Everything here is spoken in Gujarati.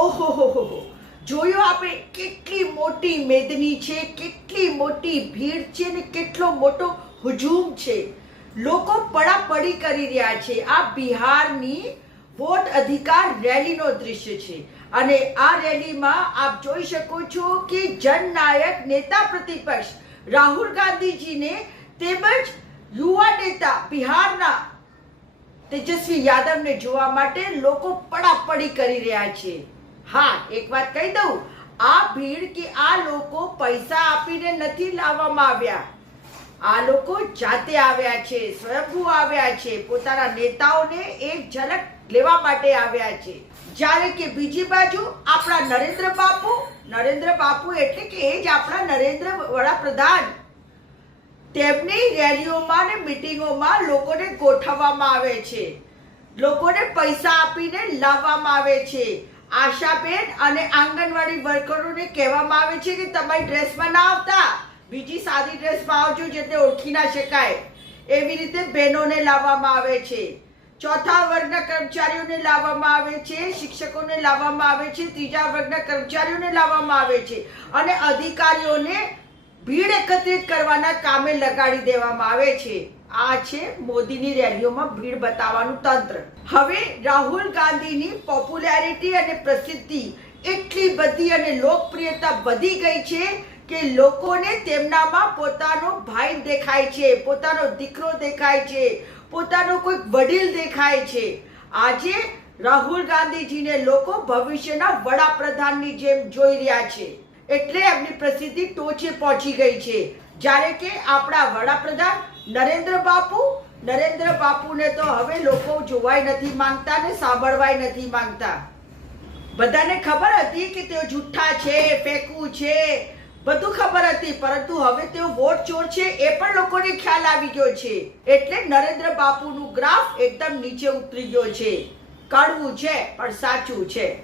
ઓહો હો જોયો આપણે કેટલી મોટી મેદની છે, કેટલી મોટી ભીડ છે ને કેટલો મોટો હુજુમ છે. લોકો પડાપડી કરી રહ્યા છે. આ બિહારની વોટ અધિકાર રેલીનો દ્રશ્ય છે. અને આ રેલીમાં આપ જોઈ શકો છો કે જનનાયક નેતા પ્રતિપક્ષ રાહુલ ગાંધીજીને તેમજ યુવા નેતા બિહારના તેજસ્વી યાદવને જોવા માટે લોકો પડાપડી કરી રહ્યા છે. હા, એક વાત કહી દઉં. આ ભીડ કે આ લોકો પૈસા આપીને નથી લાવવામાં આવ્યા. આ લોકો જાતે આવ્યા છે, સ્વયંભૂ આવ્યા છે, પોતાના નેતાઓને એક ઝલક લેવા માટે આવ્યા છે. જ્યારે કે બીજી બાજુ આપણા નરેન્દ્ર બાપુ નરેન્દ્ર બાપુ એટલે કે એ જ આપણા નરેન્દ્ર વડાપ્રધાન, તેમની રેલીઓમાં ને મિટિંગોમાં લોકોને ગોઠવવામાં આવે છે. લોકોને પૈસા આપીને લાવવામાં આવે છે. આશાબેન અને આંગણવાડી વર્કરોને કહેવામાં આવે છે કે તમારી ડ્રેસમાં ના આવતા. બીજી સાદી ડ્રેસમાં આવજો જેને ઓળખી ના શકાય. એવી રીતે બહેનોને લાવવામાં આવે છે. ચોથા વર્ગના કર્મચારીઓને લાવવામાં આવે છે. શિક્ષકોને લાવવામાં આવે છે. ત્રીજા વર્ગના કર્મચારીઓને લાવવામાં આવે છે. અને અધિકારીઓને ભીડ એકત્રિત કરવાના કામે લગાડી દેવામાં આવે છે. આ છે મોદીની રેલીઓમાં ભીડ બતાવવાનું તંત્ર. હવે રાહુલ ગાંધીની પોપ્યુલારિટી અને પ્રસિદ્ધિ એટલી બધી અને લોકપ્રિયતા વધી ગઈ છે કે લોકોને તેમનામાં પોતાનો ભાઈ દેખાય છે, પોતાનો દીકરો દેખાય છે, પોતાનો કોઈક વડીલ દેખાય છે. આજે રાહુલ ગાંધીજીને લોકો ભવિષ્યના વડાપ્રધાનની જેમ જોઈ રહ્યા છે. એટલે એમની પ્રસિદ્ધિ ટોચે પહોંચી ગઈ છે. જ્યારે કે આપણા વડાપ્રધાન નરેન્દ્ર બાપુ, નરેન્દ્ર બાપુને તો હવે લોકો જોવાય નથી માંગતા ને સાંભળવાય નથી માંગતા. બધાને ખબર હતી કે તેઓ જુઠ્ઠા છે, ફેંકવું છે, બધું ખબર હતી, પરંતુ હવે તેઓ વોટ ચોર છે એ પણ લોકોને ખ્યાલ આવી ગયો છે. એટલે નરેન્દ્ર બાપુનું ગ્રાફ એકદમ નીચે ઉતરી ગયો છે. કડવું છે, પણ સાચું છે.